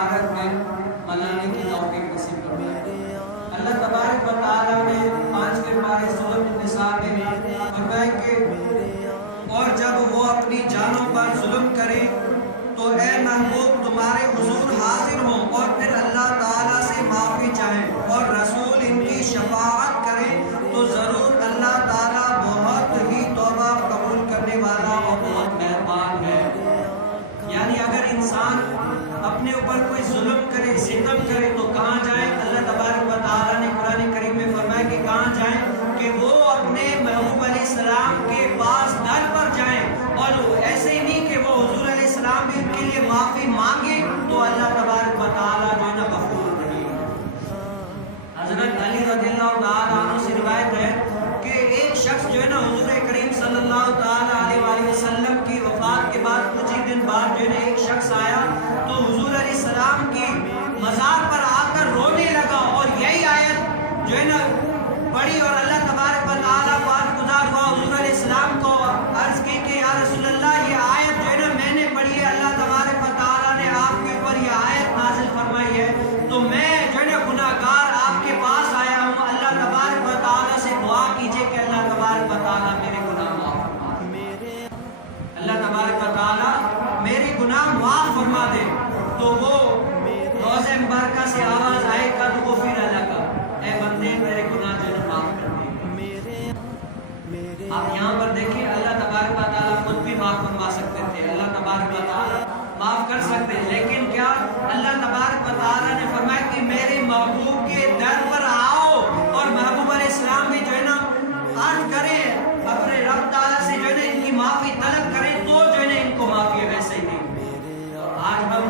مبارک میں منانے کی توفیق نصیب فرمائے۔ اللہ تبارک و تعالیٰ نے 5 کے پارے سورۃ النساء میں فرمایا کہ اور جب وہ اپنی جانوں پر ظلم کریں تو اے محبوب تمہارے حضور حاضر ہوں اور پھر اللہ تعالیٰ سے معافی چاہیں اور رسول ان کی شفاعت کرے تو ضرور اللہ تعالیٰ بہت ہی توبہ قبول کرنے والا اور بہت مہربان ہے۔ یعنی اگر انسان اپنے اوپر کوئی ظلم کرے، ستم کرے تو کہاں جائیں؟ اللہ تبارک و تعالیٰ نے قرآن کریم میں فرمایا کہ کہاں جائیں؟ کہ وہ اپنے محبوب علیہ السلام کے پاس در پر جائیں، اور ایسے ہی نہیں کہ وہ حضور علیہ السلام بھی ان کے لیے معافی مانگے تو اللہ تبارک و تعالیٰ جو ہے نا غفور رحیم ہے۔ حضرت علی رضی اللہ تعالیٰ عنہ سے روایت ہے کہ ایک شخص جو ہے نا حضور کریم صلی اللہ تعالیٰ علیہ وآلہ وسلم کی وفات کے بعد کچھ ہی دن بعد جو ہے نا ایک شخص آیا تو حضور علیہ السلام کی مزار پر آ کر رونے لگا اور یہی آیت جو ہے نا پڑھی اور اللہ تبارک و تعالیٰ پاک گزار ہوا حضور علیہ السلام کو عرض کی کہ یا رسول اللہ یہ آیت جو ہے نا میں نے پڑھی ہے، اللہ تبارک و تعالیٰ نے آپ کے اوپر یہ آیت نازل فرمائی ہے تو میں جو ہے نا گناہ گار آپ کے پاس آیا ہوں، اللہ تبارک و تعالیٰ سے دعا کیجئے کہ اللہ تبارک و تعالیٰ میرے گناہ معاف فرما دے، اللہ تبارک و تعالیٰ میرے گناہ معاف فرما دے۔ تو وہ روضہ مبارکہ سے آواز آئے قد غفر لک، اے بندے میرے گناہ جو ہے معاف کر دے۔ آپ یہاں پر دیکھیں اللہ تبارک و تعالیٰ خود بھی معاف فرما سکتے تھے، اللہ تبارک و تعالیٰ معاف کر سکتے ہیں، لیکن کیا اللہ تبارک و تعالیٰ نے فرمایا کہ میرے محبوب کے در پر آؤ، اور محبوب علیہ السلام بھی جو ہے نا عرض کریں اپنے رب تعالیٰ سے جو ہے نا ان کی معافی طلب کریں تو جو ہے نا ان کو معافی ہے، ویسے ہی نہیں۔ آج ہم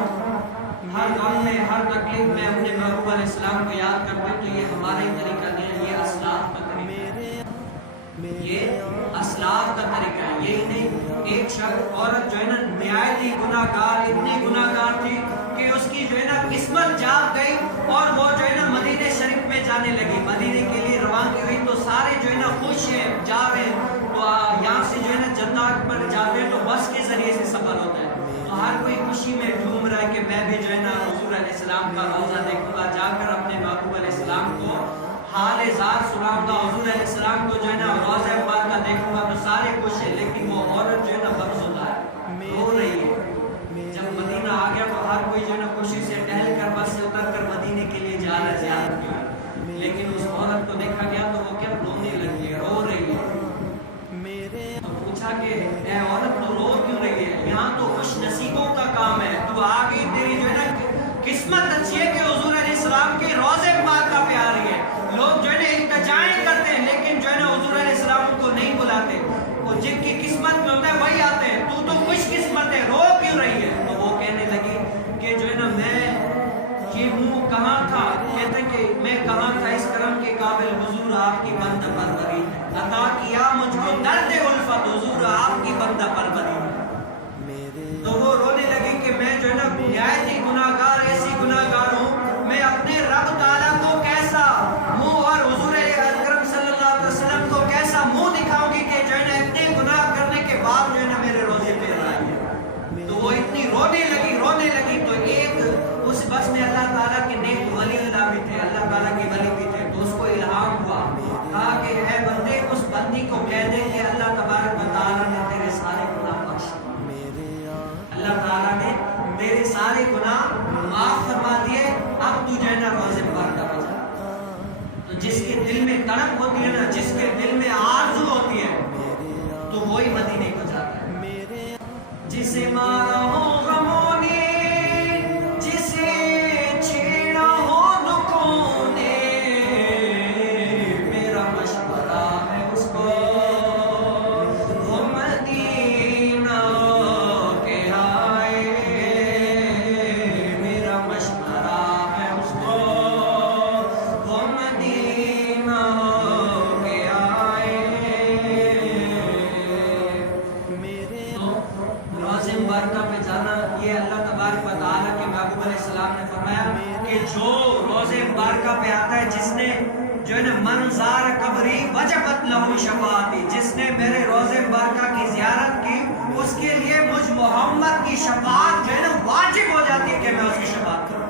ہر غم میں ہر تکلیف میں اپنے محبوب علیہ السلام کو یاد کرتے ہیں تو یہ ہمارا ہی طریقہ نہیں ہے، یہ اسلاف کا طریقہ ہے، یہ اسلاف کا طریقہ ہے۔ یہی نہیں، ایک شخص عورت جو ہے نا نہایت ہی گناہ گار، اتنی گناہ گار تھی کہ اس کی جو ہے نا قسمت جاگ گئی اور وہ جو ہے نا مدینہ شریف میں جانے لگی، مدینے کے لیے روانہ ہوئی تو سارے جو ہے نا خوش ہیں، جا رہے ہیں، تو یہاں سے جو ہے نا جدہ پر جاتے ہیں تو بس کے ذریعے سے سفر ہوتا ہے، تو ہر کوئی خوشی میں جھوم رہا ہے کہ میں بھی جو ہے نا حضور علیہ السلام کا روضہ دیکھوں گا، جا کر اپنے محبوب علیہ السلام کو حال ذات سناؤں گا، حضور علیہ السلام کو جو ہے نا روضہ مبارکہ دیکھوں گا، تو سارے خوش ہیں، لیکن وہ عورت جو ہے نا مبسوطہ ہے، رو رہی ہے۔ جب مدینہ آ گیا تو ہر کوئی جو ہے نا خوشی سے ٹہل کر بس سے اتر کر مدینے کے لیے جا رہا ہے زیارت کے لیے، لیکن اس عورت کو دیکھا گیا تو وہ کیا رونے لگی ہے، رو رہی ہے۔ تو پوچھا کہ اے عورت تو رو کیوں رہی ہے؟ یہاں تو خوش نصیبوں کا کام ہے، تو آ گئی، تیری جو ہے نا قسمت اچھی ہے کہ حضور علیہ السلام کے روضے مبارکہ پہ آ رہی ہے۔ لوگ جو ہے نا التجائیں کرتے ہیں لیکن جو ہے نا حضور علیہ السلام کو نہیں بلاتے، اور جن کی قسمت میں ہوتا ہے وہی آتے ہیں، تو خوش قسمت ہے، رو کیوں رہی ہے؟ تو وہ کہنے لگی کہ جو ہے نا میں یہ منہ کہاں تھا، کہتے ہیں کہ میں کہاں تھا اس کرم کے قابل، حضور آپ کی بندہ پروری عطا کیا مجھ کو درد الفت، حضور آپ کی بندہ پروری۔ تو وہ رونے لگی کہ میں جو ہے نا نہایت ہی گناہ گار، ایسی گناہ گار ہوں، میں اپنے رب تعالیٰ کو کیسا منہ اور حضور اکرم صلی اللہ علیہ وسلم کو کیسا منہ دکھاؤں گی کہ جو ہے نا اتنے گناہ کرنے کے بعد جو ہے نا میرے روزے پہ آئی ہے۔ تو وہ اتنی رونے لگی تو ایک اس بس میں اللہ تعالیٰ کے نیک ولی اللہ بھی تھے، اللہ تعالیٰ کے ولی بھی تھے، تو اس کو الہام ہوا، کہا کہ اے بندے اس بندی کو کہہ دے کہ اللہ تبارک و تعالیٰ نے تیرے سارے گناہ بخش، اللہ تعالیٰ نے تیرے سارے گناہ معاف فرما دیے، اب تو جو ہے نا روزے مبارکہ پہ جا۔ تو جس کے دل میں تڑپ ہوتی ہے نا، جس کے دل میں آرزو ہوتی ہے تو وہی مدینے کو جاتا ہے۔ جسے مارا ہو غموں نے، جسے چھیڑا ہو دکھوں نے، میرا مشورہ ہے اس کو وہ مدینہ کے آئے، میرا مشورہ ہے اس کو وہ مدینہ کے آئے۔ روضہ مبارکہ پہ جانا یہ اللہ تبارک و تعالیٰ کے محبوب علیہ السلام نے فرمایا کہ جو روضہ مبارکہ پہ آتا ہے، جس نے جو ہے نا منظار قبری وجبت لہو شفاعتی، جس نے میرے روضہ مبارکہ کی زیارت کی، اس کے لیے مجھ محمد کی شفاعت جو ہے نا واجب ہو جاتی ہے کہ میں اس کی شفاعت کروں۔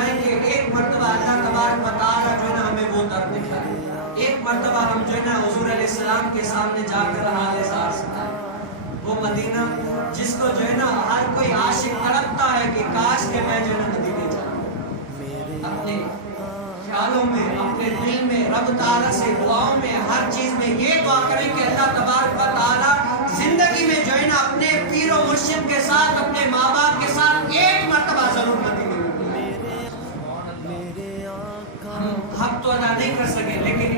جائیں کہ ایک مرتبہ اللہ تبارک و تعالیٰ جو ہے نا ہمیں وہ در دکھائے، ایک مرتبہ ہم جو ہے نا حضور علیہ السلام کے سامنے جا کر حال زار سنائیں، وہ مدینہ جس کو جو ہے نا ہر کوئی عاشق تڑپتا ہے کہ کاش کہ میں جو ہے نا مدینے جاؤں، اپنے خیالوں میں، اپنے دل میں رب تعالیٰ سے دعاؤں میں، ہر چیز میں یہ دعا کریں کہ اللہ تبارک و تعالیٰ زندگی میں جو ہے نا اپنے پیر و مرشد کے ساتھ، اپنے ماں باپ کے ساتھ ایک مرتبہ ضرور مدینے میں۔ ہم حق تو ادا نہیں کر سکے لیکن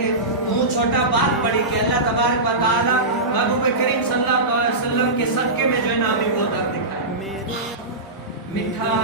منہ چھوٹا بات پڑی کہ اللہ تبارک و تعالیٰ محبوب کریم صلی اللہ علیہ وسلم کے صدقے میں جو ہے نا ہمیں وہ در دکھائے۔ میٹھا